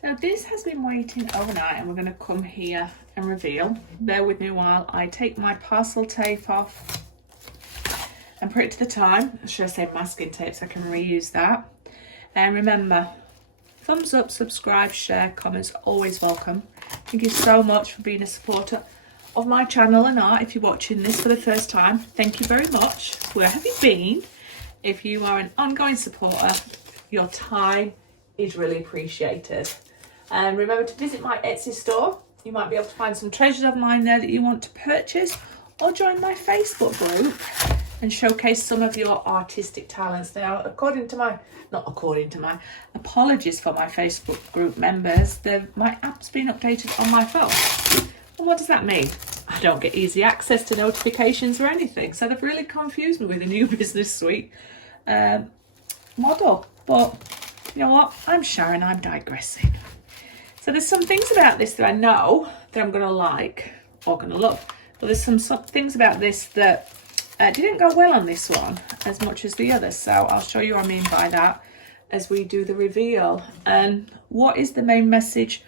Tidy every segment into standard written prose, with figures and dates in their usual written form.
So this has been waiting overnight, and we're going to come here and reveal. Bear with me while I take my parcel tape off and put it to the time. Should I say masking tape, so I can reuse that. And remember, thumbs up, subscribe, share, comments, always welcome. Thank you so much for being a supporter of my channel and art. If you're watching this for the first time, thank you very much. Where have you been? If you are an ongoing supporter, your time is really appreciated. And remember to visit my Etsy store. You might be able to find some treasures of mine there that you want to purchase, or join my Facebook group and showcase some of your artistic talents. Now, apologies for my Facebook group members. My app's been updated on my phone. And what does that mean? I don't get easy access to notifications or anything. So they've really confused me with a new business suite model. But you know what? I'm Sharon, I'm digressing. So there's some things about this that I know that I'm going to like or going to love. But there's some things about this that didn't go well on this one as much as the others. So I'll show you what I mean by that as we do the reveal. And what is the main message?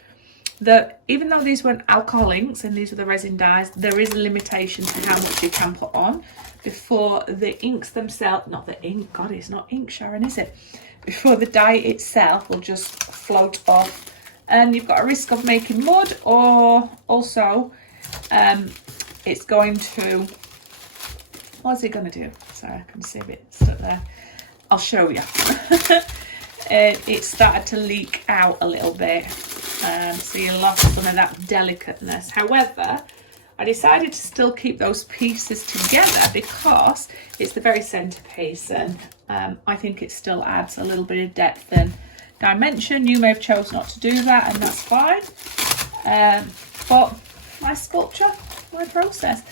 That even though these weren't alcohol inks and these are the resin dyes, there is a limitation to how much you can put on before the inks themselves, not the ink, God, it's not ink, Sharon, is it? Before the dye itself will just float off. And you've got a risk of making mud, or also it's going to, what's it going to do? Sorry, I can see a bit stuck there. I'll show you. It started to leak out a little bit. So you lost some of that delicateness. However, I decided to still keep those pieces together because it's the very centerpiece, and I think it still adds a little bit of depth and dimension. You may have chosen not to do that, and that's fine. But my sculpture, my process.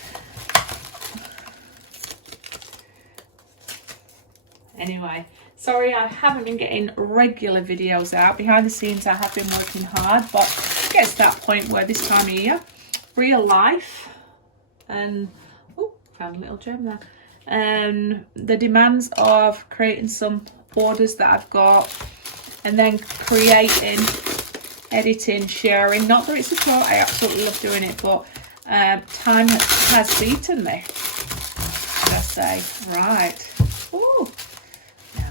Anyway, sorry I haven't been getting regular videos out. Behind the scenes I have been working hard, but it gets to that point where this time of year, real life, and oh, found a little gem there, and the demands of creating some orders that I've got, and then creating, editing, sharing. Not that it's a chore, I absolutely love doing it, but time has beaten me, should I say. Right. Ooh.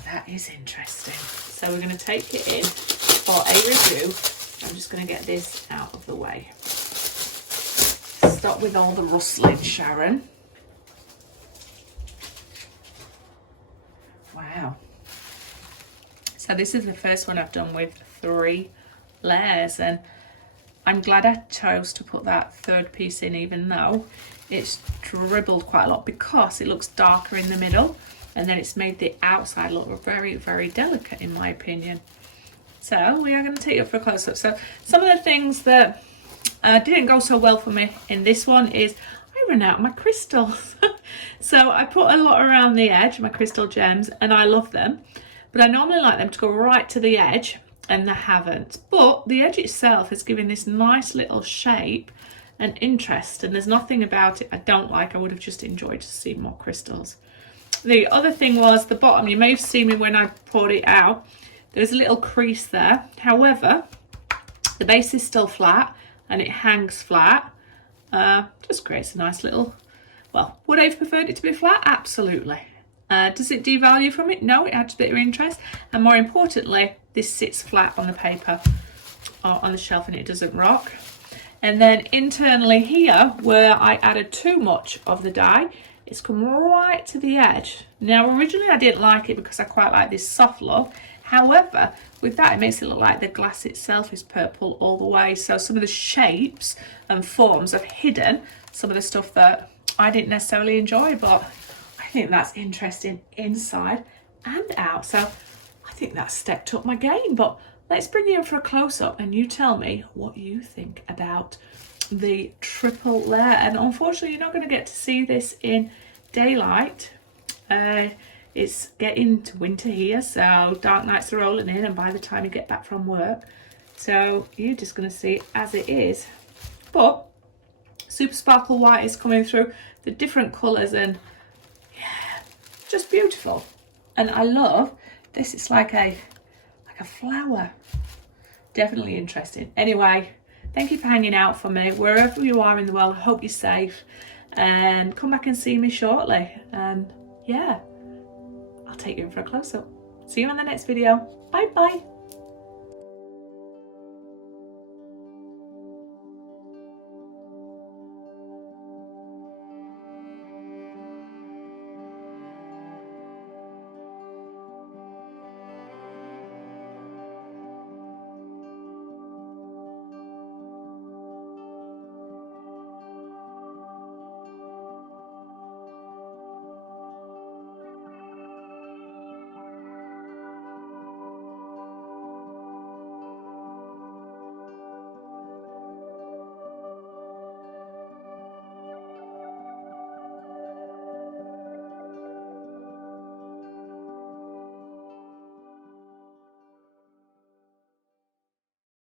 That is interesting. So we're going to take it in for a review. I'm just going to get this out of the way. Stop with all the rustling, Sharon. Wow. So this is the first one I've done with 3 layers, and I'm glad I chose to put that third piece in, even though it's dribbled quite a lot, because it looks darker in the middle. And then it's made the outside look very, very delicate, in my opinion. So we are going to take it for a close-up. So some of the things that didn't go so well for me in this one is I ran out of my crystals. So I put a lot around the edge, my crystal gems, and I love them. But I normally like them to go right to the edge, and they haven't. But the edge itself has given this nice little shape and interest, and there's nothing about it I don't like. I would have just enjoyed to see more crystals. The other thing was the bottom. You may have seen me when I poured it out. There's a little crease there. However, the base is still flat and it hangs flat. Just creates a nice little, well, would I have preferred it to be flat? Absolutely. Does it devalue from it? No, it adds a bit of interest. And more importantly, this sits flat on the paper or on the shelf and it doesn't rock. And then internally here, where I added too much of the dye, it's come right to the edge. Now, originally I didn't like it because I quite like this soft look. However, with that, it makes it look like the glass itself is purple all the way. So some of the shapes and forms have hidden some of the stuff that I didn't necessarily enjoy, but I think that's interesting inside and out. So I think that's stepped up my game. But let's bring you in for a close-up and you tell me what you think about the triple layer. And unfortunately you're not going to get to see this in daylight. It's getting to winter here, so dark nights are rolling in, and by the time you get back from work, so you're just going to see it as it is. But super sparkle white is coming through, the different colours, and yeah, just beautiful. And I love this. It's like a flower definitely interesting. Anyway, thank you for hanging out for me. Wherever you are in the world, I hope you're safe. And come back and see me shortly. And yeah, I'll take you in for a close-up. See you in the next video. Bye bye.